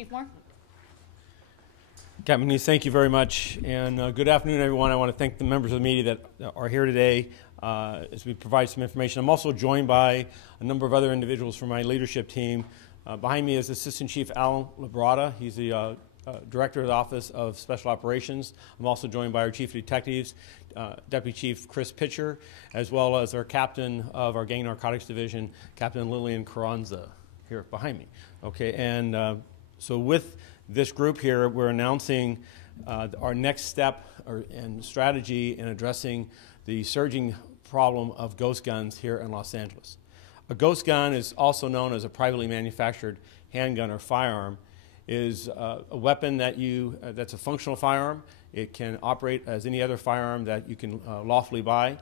Chief Moore. Captain Muniz, thank you very much, and good afternoon, everyone. I want to thank the members of the media that are here today as we provide some information. I'm also joined by a number of other individuals from my leadership team. Behind me is Assistant Chief Alan Labrada. He's the Director of the Office of Special Operations. I'm also joined by our Chief of Detectives, Deputy Chief Chris Pitcher, as well as our Captain of our Gang Narcotics Division, Captain Lillian Carranza, here behind me. Okay, and so with this group here, we're announcing our next step and strategy in addressing the surging problem of ghost guns here in Los Angeles. A ghost gun is also known as a privately manufactured handgun or firearm. Is a weapon that that's a functional firearm. It can operate as any other firearm that you can lawfully buy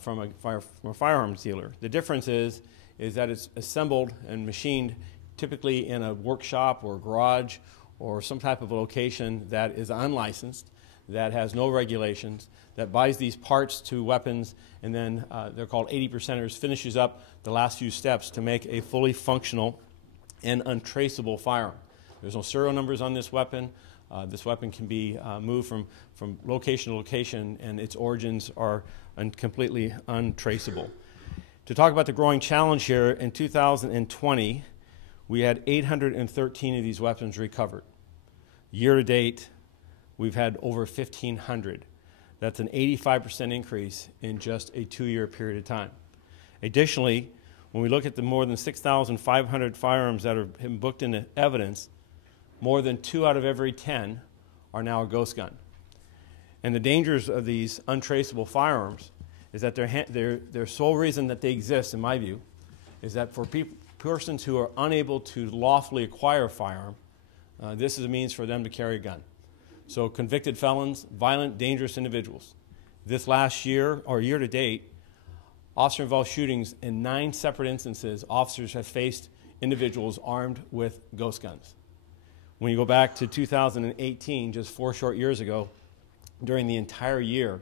from a firearms dealer. The difference is that it's assembled and machined typically in a workshop or garage or some type of a location that is unlicensed, that has no regulations, that buys these parts to weapons, and then they're called 80%ers, finishes up the last few steps to make a fully functional and untraceable firearm. There's no serial numbers on this weapon. This weapon can be moved from location to location, and its origins are completely untraceable. To talk about the growing challenge here, in 2020, we had 813 of these weapons recovered. Year to date, we've had over 1,500. That's an 85% increase in just a 2-year period of time. Additionally, when we look at the more than 6,500 firearms that have been booked into evidence, more than 2 out of every 10 are now a ghost gun. And the dangers of these untraceable firearms is that their sole reason that they exist, in my view, is that for persons who are unable to lawfully acquire a firearm, this is a means for them to carry a gun. So convicted felons, violent, dangerous individuals. This last year, or year to date, officer-involved shootings in 9 separate instances, officers have faced individuals armed with ghost guns. When you go back to 2018, just 4 short years ago, during the entire year,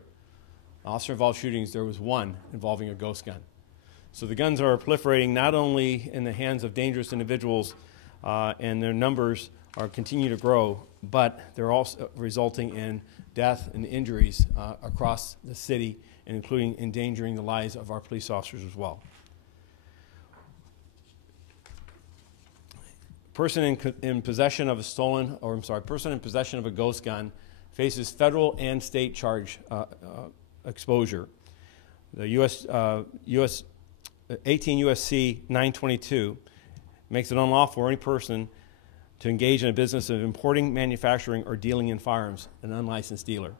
officer-involved shootings, there was 1 involving a ghost gun. So the guns are proliferating not only in the hands of dangerous individuals, and their numbers are continue to grow, but they're also resulting in death and injuries across the city, and including endangering the lives of our police officers as well. Person in possession of a person in possession of a ghost gun faces federal and state charge exposure. The U.S. 18 U.S.C. 922 makes it unlawful for any person to engage in a business of importing, manufacturing, or dealing in firearms, an unlicensed dealer.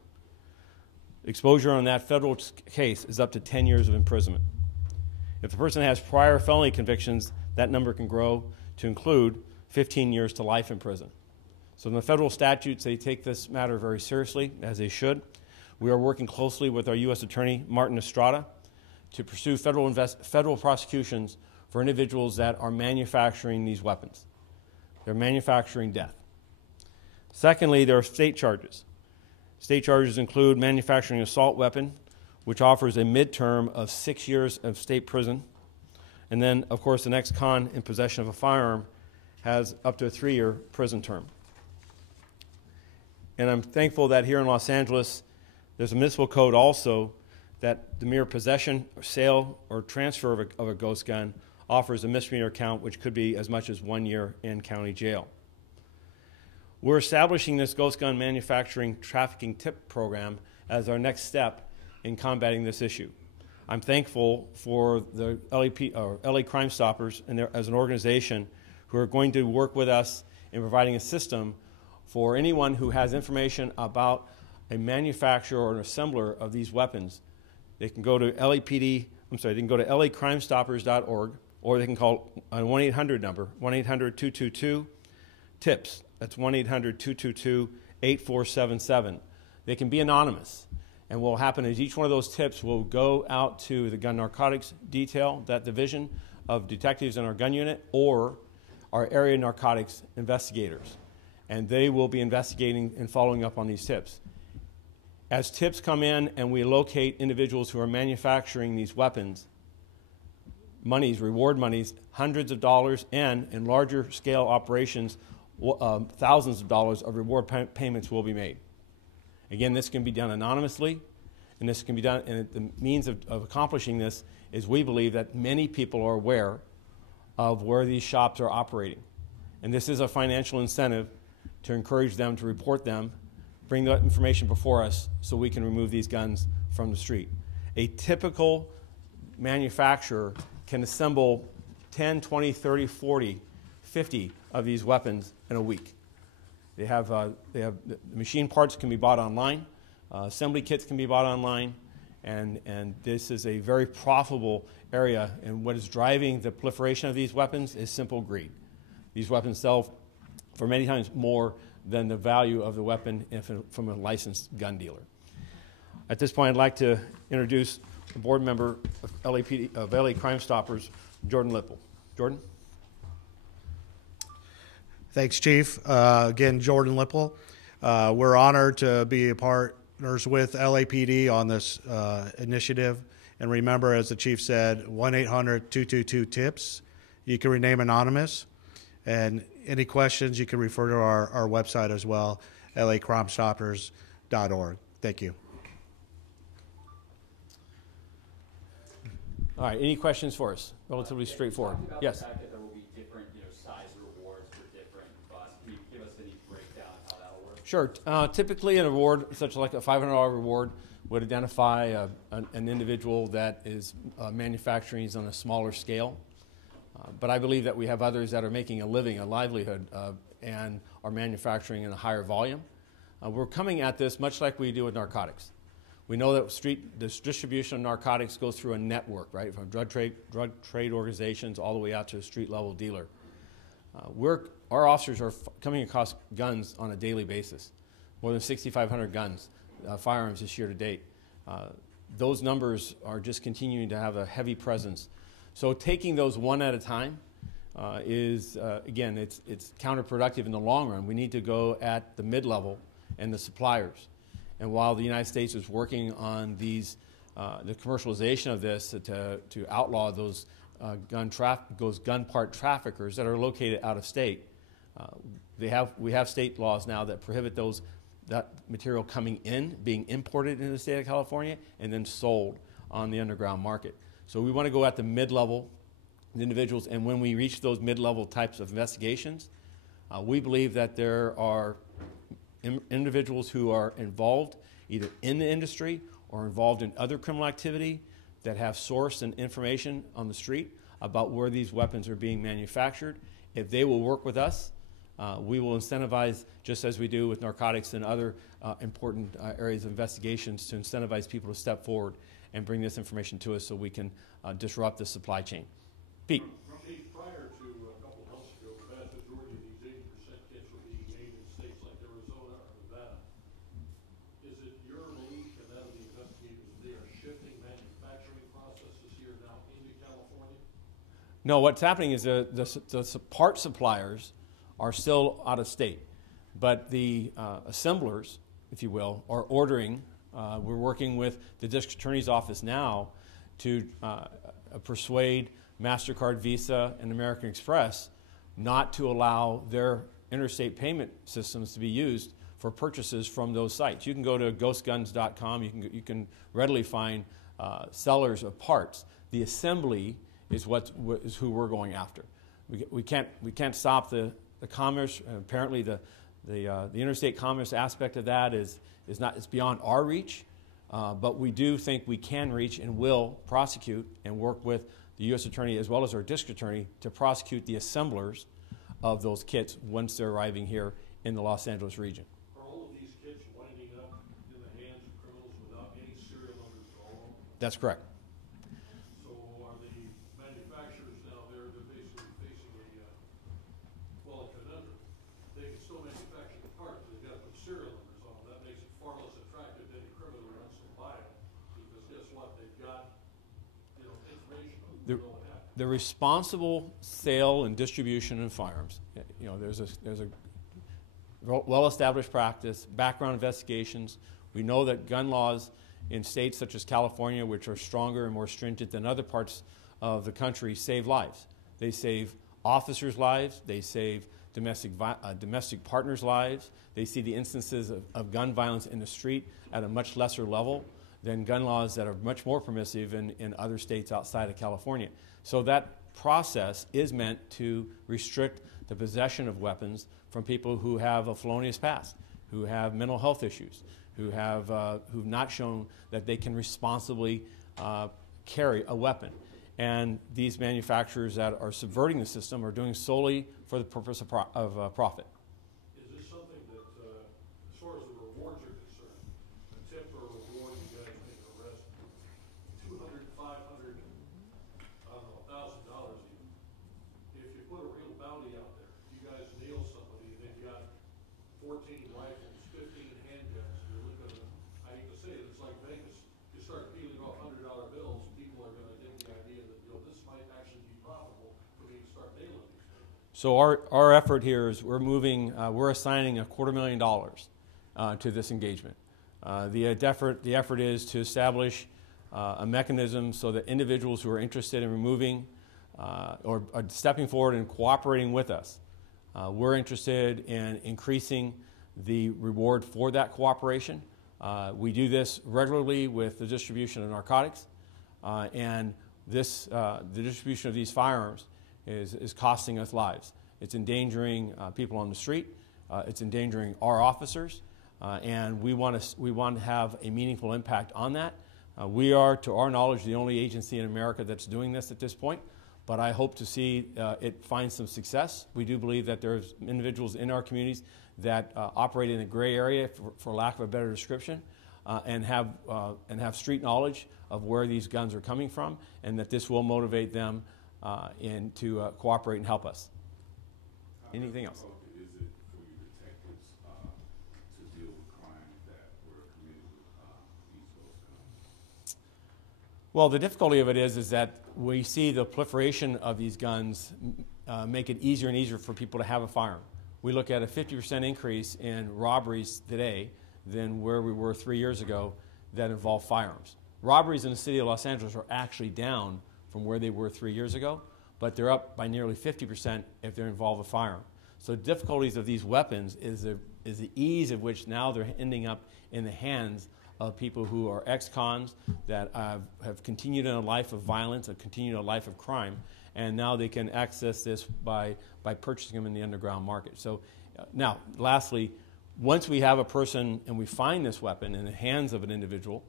Exposure on that federal case is up to 10 years of imprisonment. If the person has prior felony convictions, that number can grow to include 15 years to life in prison. So in the federal statutes, they take this matter very seriously, as they should. We are working closely with our U.S. Attorney, Martin Estrada, to pursue federal prosecutions for individuals that are manufacturing these weapons. They're manufacturing death. Secondly, there are state charges. State charges include manufacturing an assault weapon, which offers a midterm of 6 years of state prison. And then, of course, the next con in possession of a firearm has up to a 3-year prison term. And I'm thankful that here in Los Angeles, there's a municipal code also that the mere possession or sale or transfer of a ghost gun offers a misdemeanor count, which could be as much as 1 year in county jail. We're establishing this ghost gun manufacturing trafficking tip program as our next step in combating this issue. I'm thankful for the LA Crime Stoppers and as an organization who are going to work with us in providing a system for anyone who has information about a manufacturer or an assembler of these weapons. They can go to LAPD, they can go to LACrimestoppers.org, or they can call a 1-800 number, 1-800-222-TIPS. That's 1-800-222-8477. They can be anonymous. And what will happen is each one of those tips will go out to the gun narcotics detail, that division of detectives in our gun unit, or our area narcotics investigators. And they will be investigating and following up on these tips. As tips come in and we locate individuals who are manufacturing these weapons, reward monies, hundreds of dollars, and in larger scale operations, thousands of dollars of reward payments will be made. Again, this can be done anonymously, and this can be done, and the means of accomplishing this is we believe that many people are aware of where these shops are operating. And this is a financial incentive to encourage them to report them, bring that information before us so we can remove these guns from the street. A typical manufacturer can assemble 10, 20, 30, 40, 50 of these weapons in a week. The machine parts can be bought online, assembly kits can be bought online, and this is a very profitable area. And what is driving the proliferation of these weapons is simple greed. These weapons sell for many times more than the value of the weapon from a licensed gun dealer. At this point, I'd like to introduce the board member of LAPD, of LA Crime Stoppers, Jordan Lipple. Jordan? Thanks, Chief. Again, Jordan Lipple. We're honored to be partners with LAPD on this initiative. And remember, as the Chief said, 1-800-222-TIPS. You can rename anonymous. And any questions, you can refer to our website as well, lacrimestoppers.org. Thank you. All right, any questions for us? Relatively straightforward. Yes? The fact that there will be different size rewards for different busts. Can you give us any breakdown of how that will work? Sure. Typically an award, such like a $500 reward, would identify an individual that is manufacturing on a smaller scale. But I believe that we have others that are making a living, a livelihood, and are manufacturing in a higher volume. We're coming at this much like we do with narcotics. We know that this distribution of narcotics goes through a network, right, from drug trade organizations all the way out to a street-level dealer. Our officers are coming across guns on a daily basis, more than 6,500 guns, firearms this year to date. Those numbers are just continuing to have a heavy presence. So taking those one at a time is, again, it's counterproductive in the long run. We need to go at the mid-level and the suppliers. And while the United States is working on the commercialization of this to outlaw those gun part traffickers that are located out of state, we have state laws now that prohibit that material coming in, being imported into the state of California, and then sold on the underground market. So we want to go at the mid-level individuals, and when we reach those mid-level types of investigations, we believe that there are individuals who are involved either in the industry or involved in other criminal activity that have source and information on the street about where these weapons are being manufactured. If they will work with us, we will incentivize, just as we do with narcotics and other important areas of investigations, to incentivize people to step forward and bring this information to us so we can disrupt the supply chain. Pete. Prior to a couple months ago, the vast majority of these 80% kits were being made in states like Arizona or Nevada. Is it your belief, and that of the investigators, that they are shifting manufacturing processes here now into California? No, what's happening is the part suppliers are still out of state, but the assemblers, if you will, are ordering. We're working with the district attorney's office now to persuade MasterCard, Visa, and American Express not to allow their interstate payment systems to be used for purchases from those sites. You can go to ghostguns.com. You can readily find sellers of parts. The assembly is who we're going after. We can't stop the commerce. Apparently, the interstate commerce aspect of that it's beyond our reach. But we do think we can reach and will prosecute and work with the U.S. Attorney as well as our district attorney to prosecute the assemblers of those kits once they're arriving here in the Los Angeles region. Are all of these kits winding up in the hands of criminals without any serial numbers at all? That's correct. So are the manufacturers now they're basically facing a conundrum. They can still manufacture the parts, but they've got to put serial numbers on them. That makes it far less attractive to any criminal who wants to buy them, because guess what? They've got information on what happened. The responsible sale and distribution of firearms. There's a well-established practice, background investigations. We know that gun laws in states such as California, which are stronger and more stringent than other parts of the country, save lives. They save officers' lives. They save domestic partners' lives. They see the instances of gun violence in the street at a much lesser level than gun laws that are much more permissive in other states outside of California. So that process is meant to restrict the possession of weapons from people who have a felonious past, who have mental health issues, who've not shown that they can responsibly carry a weapon. And these manufacturers that are subverting the system are doing solely for the purpose of profit. Is this something that, as far as the rewards are concerned, a tip or a reward, you guys make an arrest, $200, $500, I don't know, $1,000 even. If you put a real bounty out there, you guys nail somebody, and they've got 14 rifles, 15 handguns, you're looking at, I hate to say it, it's like Vegas. You start peeling off $100 bills, people are going to get the idea that, this might actually be profitable for me to start nailing these things. So our effort here is we're assigning $250,000 to this engagement. The effort is to establish a mechanism so that individuals who are interested in removing or are stepping forward and cooperating with us, we're interested in increasing the reward for that cooperation. We do this regularly with the distribution of narcotics, and the distribution of these firearms is costing us lives. It's endangering people on the street. It's endangering our officers, and we want to have a meaningful impact on that. We are, to our knowledge, the only agency in America that's doing this at this point, but I hope to see it find some success. We do believe that there's individuals in our communities that operate in a gray area, for lack of a better description, and have street knowledge of where these guns are coming from, and that this will motivate them to cooperate and help us. Anything else? How difficult is it for you detectives to deal with crime that were committed with those guns? Well, the difficulty of it is that we see the proliferation of these guns make it easier and easier for people to have a firearm. We look at a 50% increase in robberies today than where we were 3 years ago that involve firearms. Robberies in the city of Los Angeles are actually down from where they were 3 years ago, but they're up by nearly 50% if they involve a firearm. So the difficulties of these weapons is the ease of which now they're ending up in the hands of people who are ex-cons that have continued in a life of violence, have continued a life of crime, and now they can access this by purchasing them in the underground market. So now, lastly, once we have a person and we find this weapon in the hands of an individual,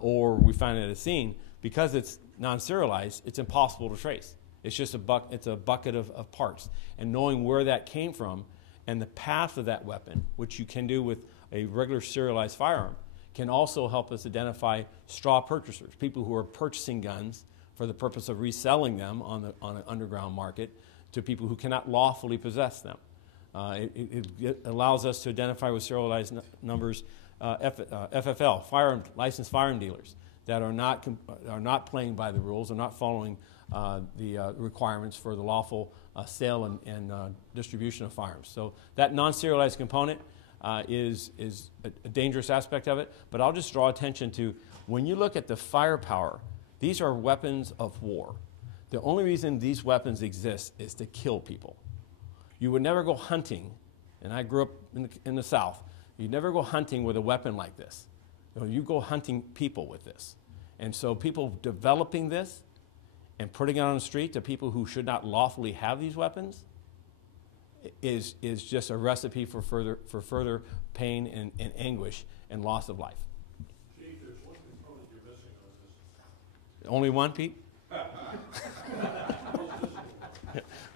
or we find it at a scene, because it's non-serialized, it's impossible to trace. It's just a bucket of parts. And knowing where that came from and the path of that weapon, which you can do with a regular serialized firearm, can also help us identify straw purchasers, people who are purchasing guns for the purpose of reselling them on an underground market to people who cannot lawfully possess them. It allows us to identify with serialized numbers FFL, licensed firearm dealers, that are not playing by the rules, are not following the requirements for the lawful sale and distribution of firearms. So that non-serialized component is a dangerous aspect of it. But I'll just draw attention to, when you look at the firepower, these are weapons of war. The only reason these weapons exist is to kill people. You would never go hunting, and I grew up in the South, you'd never go hunting with a weapon like this. You go hunting people with this. And so people developing this and putting it on the street to people who should not lawfully have these weapons is just a recipe for further pain and anguish and loss of life. Chief, there's one component you're missing on this. Only one, Pete?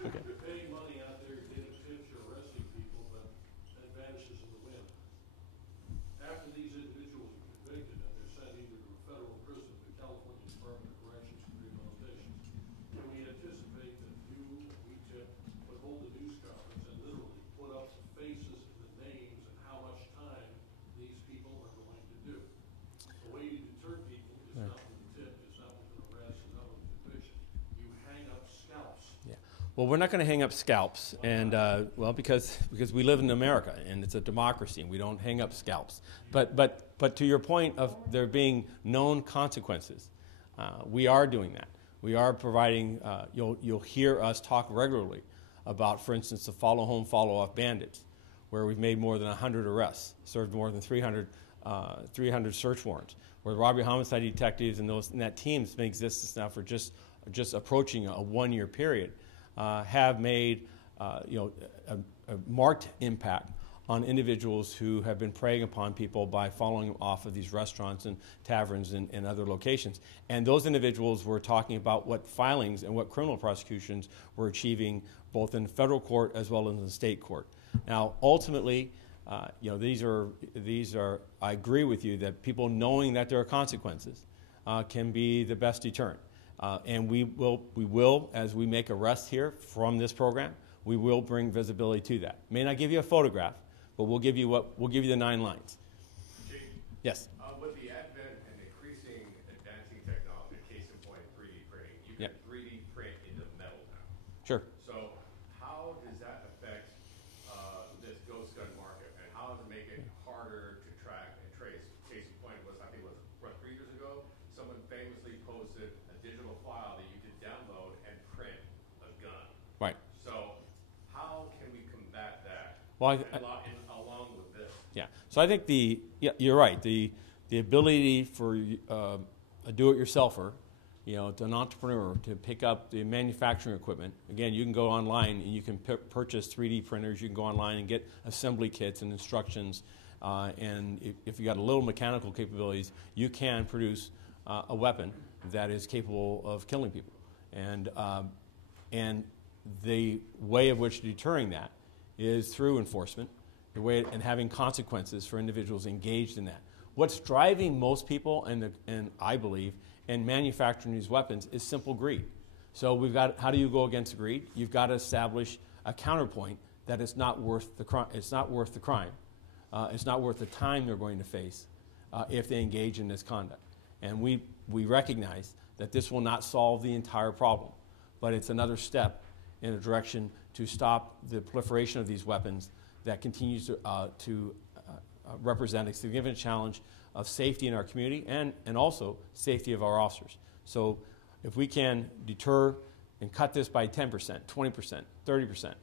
Okay. You're paying money out there, you're getting tips, you're arresting people, but that vanishes in the wind. After these individuals are convicted and they're sent either to a federal prison or the California Department of Corrections and Rehabilitation, can we anticipate that you and we tip would hold a news conference and literally put up the faces and the names and how much time these people are going to do? The way you deter people is not with a tip, it's not with an arrest, it's not with a conviction. You hang up scalps. Yeah. Well, we're not going to hang up scalps, and because we live in America and it's a democracy, and we don't hang up scalps. But to your point of there being known consequences, we are doing that. We are providing. You'll hear us talk regularly about, for instance, the follow home, follow off bandits, where we've made more than 100 arrests, served more than 300 search warrants, where robbery homicide detectives and that team has been in existence now for just approaching a 1-year period, have made a marked impact on individuals who have been preying upon people by following off of these restaurants and taverns and other locations. And those individuals were talking about what filings and what criminal prosecutions were achieving both in federal court as well as in the state court. Now, ultimately, these are, I agree with you that people knowing that there are consequences can be the best deterrent. And we will, as we make arrests here from this program, we will bring visibility to that. May not give you a photograph, but we'll give you the 9 lines. Chief, yes. With the advent and increasing advancing technology, case in point 3D printing, you can 3D print into metal now. Sure. So how does that affect this ghost gun market, and how does it make it harder to track and trace? Case in point was, I think it was 3 years ago, someone famously posted a digital file that you could download and print a gun. Right. So how can we combat that? Well, along with this. Yeah. So I think you're right. The ability for a do-it-yourselfer, to an entrepreneur to pick up the manufacturing equipment. Again, you can go online and you can purchase 3D printers. You can go online and get assembly kits and instructions. And if you got a little mechanical capabilities, you can produce a weapon that is capable of killing people. And the way of which deterring that is through enforcement, and having consequences for individuals engaged in that. What's driving most people, and I believe, in manufacturing these weapons is simple greed. So how do you go against greed? You've got to establish a counterpoint that it's not worth the crime. It's not worth the crime. It's not worth the time they're going to face if they engage in this conduct. And we recognize that this will not solve the entire problem, but it's another step in a direction to stop the proliferation of these weapons that continues to represent a significant challenge of safety in our community and also safety of our officers. So if we can deter and cut this by 10%, 20%, 30%,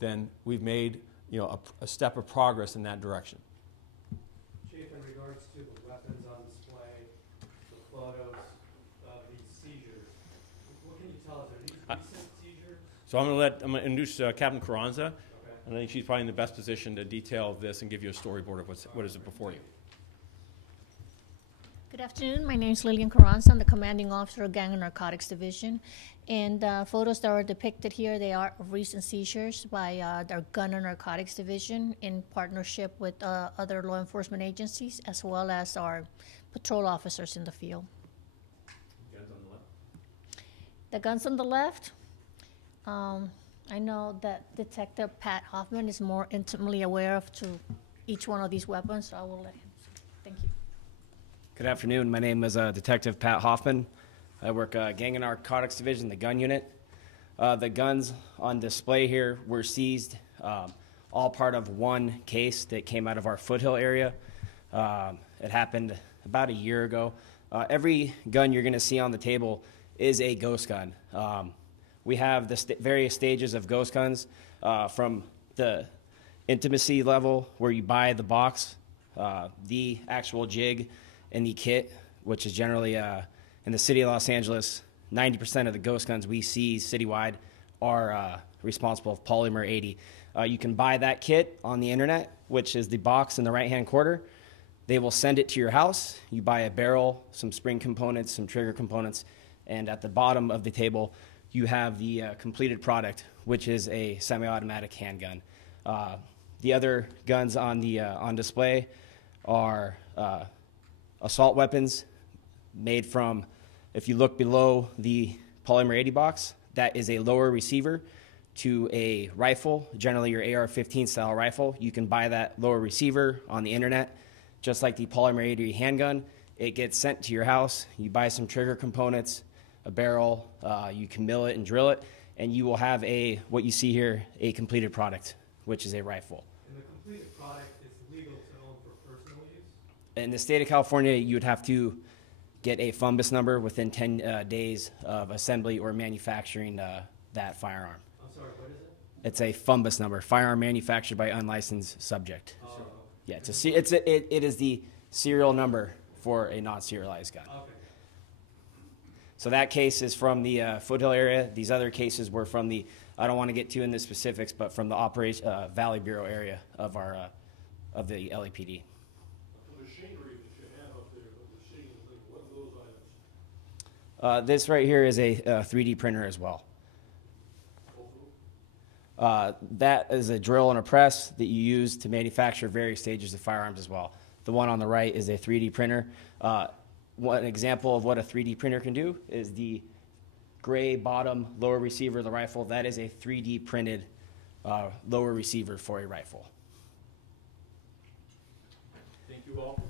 then we've made a step of progress in that direction. Chief, in regards to the weapons on display, the photos of these seizures, what can you tell us? Are these recent seizures? So I'm going to introduce Captain Carranza. And I think she's probably in the best position to detail this and give you a storyboard of what is before you. Good afternoon. My name is Lillian Carranza. I'm the commanding officer of Gang and Narcotics Division. And photos that are depicted here, they are of recent seizures by our Gun and Narcotics Division in partnership with other law enforcement agencies, as well as our patrol officers in the field. Guns on the left? The guns on the left, I know that Detective Pat Hoffman is more intimately aware of each one of these weapons, so I will let him. Thank you. Good afternoon. My name is Detective Pat Hoffman. I work Gang and Narcotics Division, the gun unit. The guns on display here were seized, all part of one case that came out of our Foothill area. It happened about a year ago. Every gun you're going to see on the table is a ghost gun. We have the various stages of ghost guns, from the intimacy level where you buy the box, the actual jig, and the kit, which is generally in the city of Los Angeles. 90% of the ghost guns we see citywide are responsible for polymer 80. You can buy that kit on the internet, which is the box in the right-hand corner. They will send it to your house. You buy a barrel, some spring components, some trigger components, and at the bottom of the table, you have the completed product, which is a semi-automatic handgun. The other guns on display are assault weapons made from, if you look below the polymer 80 box, that is a lower receiver to a rifle, generally your AR-15 style rifle. You can buy that lower receiver on the internet, just like the polymer 80 handgun. It gets sent to your house. You buy some trigger components, a barrel, you can mill it and drill it, and you will have what you see here, a completed product, which is a rifle. And the completed product is legal to own for personal use? In the state of California, you would have to get a FUMBUS number within 10 days of assembly or manufacturing that firearm. I'm sorry, what is it? It's a FUMBUS number, firearm manufactured by unlicensed subject. Yeah, it is the serial number for a non-serialized gun. Okay. So that case is from the Foothill area. These other cases were from the, I don't want to get too into specifics, but from the Valley Bureau area of our of the LAPD. The machinery that you have up there, the machines, what are those items? This right here is a 3D printer as well. That is a drill and a press that you use to manufacture various stages of firearms as well. The one on the right is a 3D printer. One example of what a 3D printer can do is the gray bottom lower receiver of the rifle. That is a 3D printed lower receiver for a rifle. Thank you all.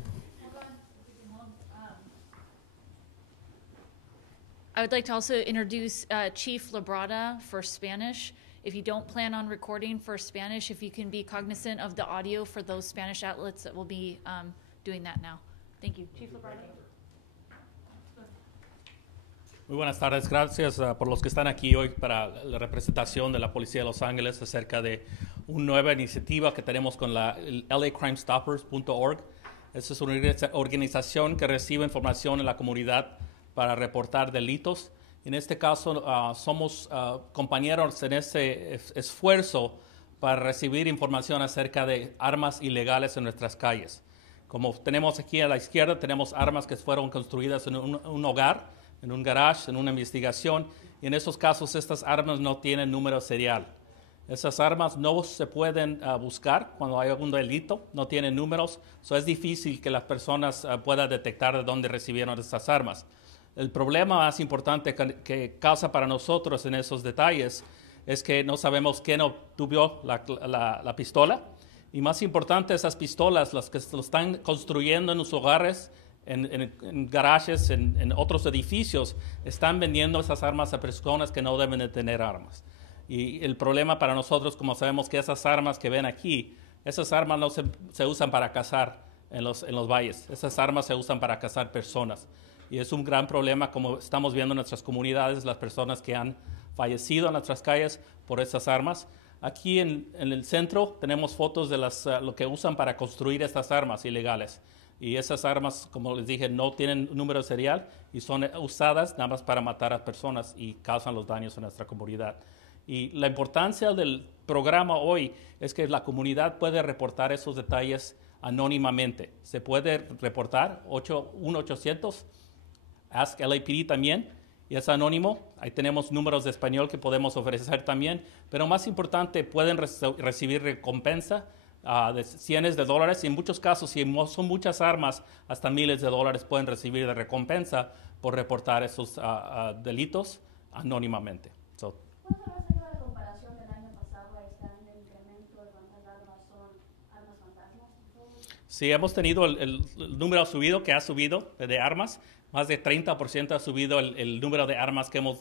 I would like to also introduce Chief Labrada for Spanish. If you don't plan on recording for Spanish, if you can be cognizant of the audio for those Spanish outlets that will be doing that now. Thank you. Chief Labrada. Muy buenas tardes, gracias por los que están aquí hoy para la representación de la Policía de Los Ángeles acerca de una nueva iniciativa que tenemos con la LACrimestoppers.org. Esta es una organización que recibe información en la comunidad para reportar delitos. En este caso, somos compañeros en este esfuerzo para recibir información acerca de armas ilegales en nuestras calles. Como tenemos aquí a la izquierda, tenemos armas que fueron construidas en un hogar, en un garage, en una investigación, y en esos casos estas armas no tienen número serial. Esas armas no se pueden buscar cuando hay algún delito, no tienen números, es difícil que las personas puedan detectar de dónde recibieron estas armas. El problema más importante que causa para nosotros en esos detalles es que no sabemos quién obtuvo la pistola, y más importante, esas pistolas, las que lo están construyendo en sus hogares, en garajes, en otros edificios, están vendiendo esas armas a personas que no deben de tener armas. Y el problema para nosotros, como sabemos que esas armas que ven aquí, esas armas no se usan para cazar en los valles. Esas armas se usan para cazar personas. Y es un gran problema, como estamos viendo en nuestras comunidades, las personas que han fallecido en nuestras calles por esas armas. Aquí en el centro tenemos fotos de lo que usan para construir estas armas ilegales. Y esas armas, como les dije, no tienen número serial y son usadas nada más para matar a personas y causan los daños en nuestra comunidad. Y la importancia del programa hoy es que la comunidad puede reportar esos detalles anónimamente. Se puede reportar 1-800, Ask LAPD también, y es anónimo. Ahí tenemos números de español que podemos ofrecer también, pero más importante, pueden recibir recompensa de cientos de dólares, y en muchos casos, si son muchas armas, hasta miles de dólares pueden recibir de recompensa por reportar esos delitos anónimamente. ¿Cuál será la comparación del año pasado a este año? ¿El incremento de cuántas armas son armas fantasmas? Sí, hemos tenido el número subido que ha subido de armas. Más de 30% ha subido el número de armas que hemos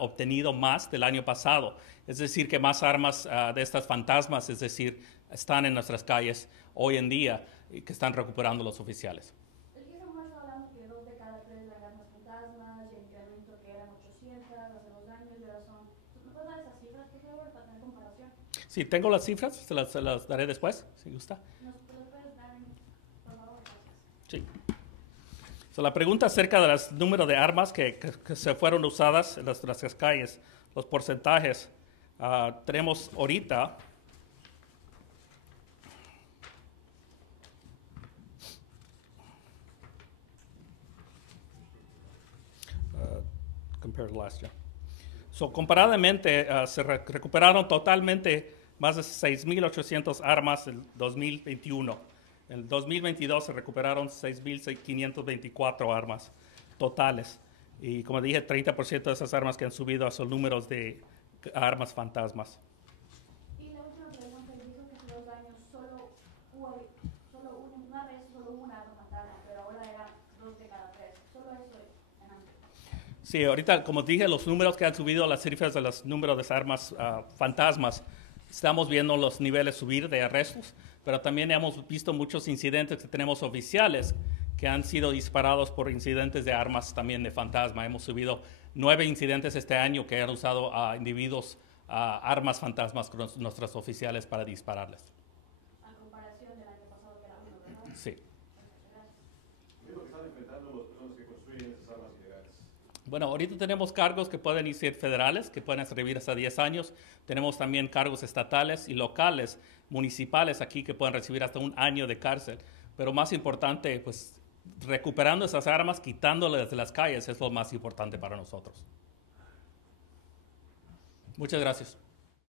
obtenido más del año pasado. Es decir, que más armas de estas fantasmas, es decir, están en nuestras calles hoy en día y que están recuperando los oficiales. El que se muestra hablando que 2 de cada 3 eran armas fantasmas, y el incremento que eran 800 hace 2 años, y ahora son... ¿Me puedes dar esas cifras, por favor, para tener comparación? Sí, tengo las cifras, se las daré después, si gusta. ¿Nos puedes dar, por favor? Gracias. Sí. La pregunta acerca del número de armas que se fueron usadas en nuestras calles, los porcentajes, tenemos ahorita compared to last year. Comparadamente, se recuperaron totalmente más de 6,800 armas en 2021. En el 2022 se recuperaron 6,524 armas totales. Y como dije, 30% de esas armas que han subido son números de armas fantasmas. Y la última pregunta, dijo que hace 2 años solo una vez solo una arma fantasma, pero ahora eran 2 de cada 3. Solo eso en antes. Sí, ahorita, como dije, los números que han subido, las cifras de los números de armas fantasmas, estamos viendo los niveles subir de arrestos, pero también hemos visto muchos incidentes que tenemos oficiales que han sido disparados por incidentes de armas también de fantasma. Hemos subido 9 incidentes este año que han usado a individuos armas fantasmas con nuestros oficiales para dispararles. A comparación del año pasado que era uno, ¿verdad? Sí. ¿Qué es lo que están enfrentando las personas que construyen esas armas ilegales? Bueno, ahorita tenemos cargos que pueden ser federales, que pueden recibir hasta 10 años. Tenemos también cargos estatales y locales, municipales aquí, que pueden recibir hasta 1 año de cárcel. Pero más importante, pues, recuperando esas armas, quitándolas de las calles, es lo más importante para nosotros. Muchas gracias.